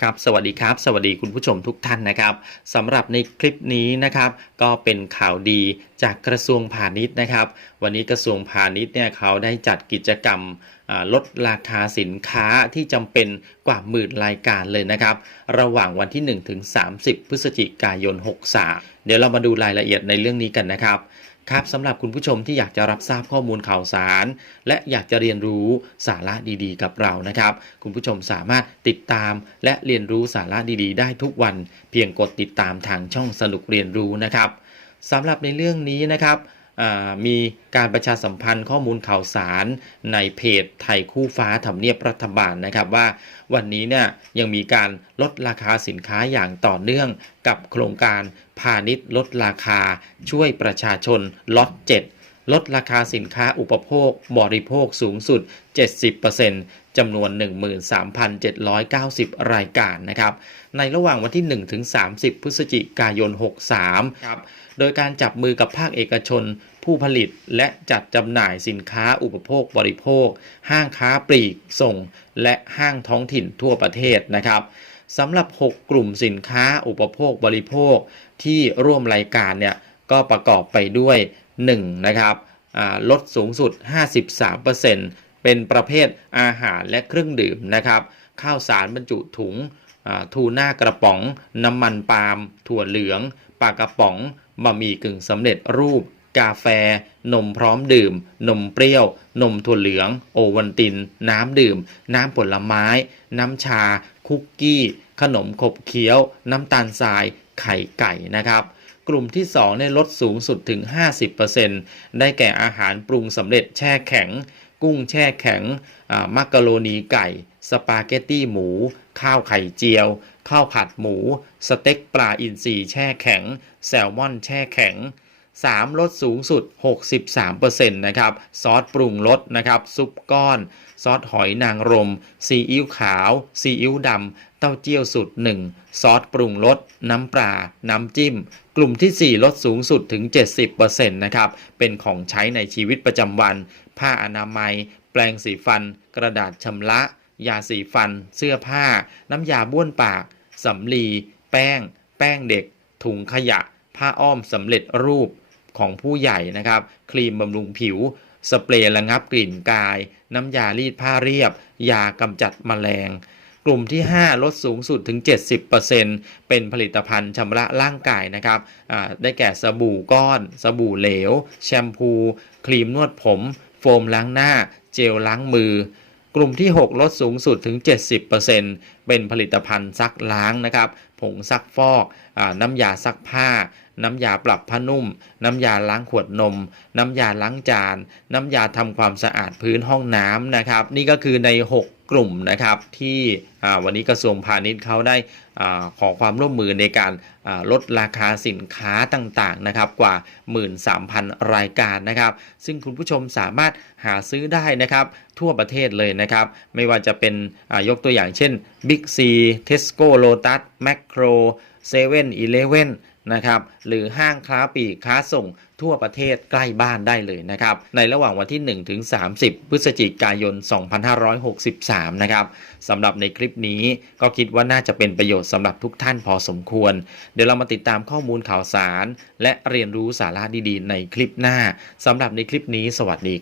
ครับสวัสดีครับ สวัสดีคุณผู้ชมทุกท่านนะครับสำหรับในคลิปนี้นะครับก็เป็นข่าวดีจากกระทรวงพาณิชย์นะครับ วันนี้กระทรวงพาณิชย์เนี่ยเขาได้จัดกิจกรรมลดราคาสินค้าที่จำเป็นกว่าหมื่นรายการเลยนะครับ ระหว่างวันที่ 1 ถึง 30 พฤศจิกายน 63 เดี๋ยวเรามาดูรายละเอียดในเรื่องนี้กันนะครับ ครับสำหรับคุณผู้ชมที่อยากจะรับทราบข้อมูลข่าวสาร และอยากจะเรียนรู้สาระดีๆ กับเรานะครับ คุณผู้ชมสามารถติดตาม และเรียนรู้สาระดีๆ ได้ทุกวัน เพียงกดติดตามทางช่องสนุกเรียนรู้นะครับสำหรับในเรื่องนี้นะครับ มีการประชาสัมพันธ์ข้อมูลข่าวสารในเพจไทยคู่ฟ้าทำเนียบรัฐบาลนะครับว่าวันนี้เนี่ยยังมีการลดราคาสินค้าอย่างต่อเนื่องกับโครงการพาณิชย์ลดราคาช่วยประชาชนล็อต7ลดราคาสินค้าอุปโภค บริโภคสูงสุด 70%จำนวน 13,790 รายการนะครับ ในระหว่างวันที่ 1 ถึง 30 พฤศจิกายน 63 ครับ โดยการจับมือกับภาคเอกชน ผู้ผลิตและจัดจำหน่ายสินค้าอุปโภคบริโภค ห้างค้าปลีกส่ง และห้างท้องถิ่นทั่วประเทศนะครับสำหรับ 6 กลุ่มสินค้าอุปโภคบริโภคที่ร่วมรายการเนี่ยก็ประกอบไปด้วย 1. นะครับอ่าลดสูงสุด 53% เป็นประเภทอาหารและเครื่องดื่มนะครับข้าวสารบรรจุถุงทูน่ากระป๋อง น้ำมันปาล์มถั่วเหลืองปลากระป๋องบะหมี่กึ่งสำเร็จรูป กาแฟ นมพร้อมดื่ม นมเปรี้ยว นมถั่วเหลือง โอวันติน น้ำดื่ม น้ำผลไม้ น้ำชา คุกกี้ ขนมขบเคี้ยว น้ำตาลทราย ไข่ไก่นะครับกลุ่มที่2ในลดสูงสุดถึง 50%ได้แก่อาหารปรุงสำเร็จแช่แข็ง กุ้งแช่แข็งอ่ามักกะโรนีไก่ สปาเกตตี้หมู ข้าวไข่เจียว ข้าวผัดหมู สเต็กปลาอินทรีแช่แข็ง แซลมอนแช่แข็ง 3ลดสูงสุด 63%นะครับซอสปรุงรสนะครับซุปก้อน ซอสหอยนางรม ซีอิ๊วขาว ซีอิ๊วดำ เต้าเจี้ยวสุด1ซอสปรุงรสน้ำปลา น้ำจิ้ม กลุ่มที่ 4 ลดสูงสุดถึง 70%นะครับเป็นของใช้ในชีวิตประจำวัน ผ้าอนามัย แปรงสีฟัน กระดาษชำระ ยาสีฟัน เสื้อผ้า น้ำยาบ้วนปากสำลี แป้ง แป้งเด็ก ถุงขยะ ผ้าอ้อมสำเร็จรูป ของผู้ใหญ่นะครับ ครีมบำรุงผิว สเปรย์ระงับกลิ่นกาย น้ำยารีดผ้าเรียบ ยากำจัดแมลง กลุ่มที่ 5 ลดสูงสุดถึง 70%เป็นผลิตภัณฑ์ชำระร่างกายนะครับได้แก่สบู่ก้อน สบู่เหลว แชมพู ครีมนวดผม โฟมล้างหน้า เจลล้างมือ กลุ่มที่ 6 ลดสูงสุดถึง 70%เป็นผลิตภัณฑ์ซักล้างนะครับ ผงซักฟอกอน้ำยาซักผ้า น้ำยาปรับผ้านุ่ม น้ำยาล้างขวดนม น้ำยาล้างจาน น้ำยาทำความสะอาดพื้นห้องน้ำนะครับ นี่ก็คือใน 6 กลุ่มนะครับที่วันนี้กระทรวงพาณิชย์เขาได้ขอความร่วมมือในการลดราคาสินค้าต่างๆนะครับกว่า 13,000 รายการนะครับ ซึ่งคุณผู้ชมสามารถหาซื้อได้นะครับทั่วประเทศเลยนะครับ ไม่ว่าจะเป็นยกตัวอย่างเช่น Big C Tesco Lotus Macro 7 e เ e ่ e อ นะครับหรือห้างค้าปลีกค้าส่งทั่วประเทศใกล้บ้านได้เลยนะครับในระหว่างวันที่ 1 ถึง 30 พฤศจิกายน 2563 นะครับสำหรับในคลิปนี้ก็คิดว่าน่าจะเป็นประโยชน์สำหรับทุกท่านพอสมควร เดี๋ยวเรามาติดตามข้อมูลข่าวสาร และเรียนรู้สาระดีๆ ในคลิปหน้าสำหรับในคลิปนี้สวัสดีครับ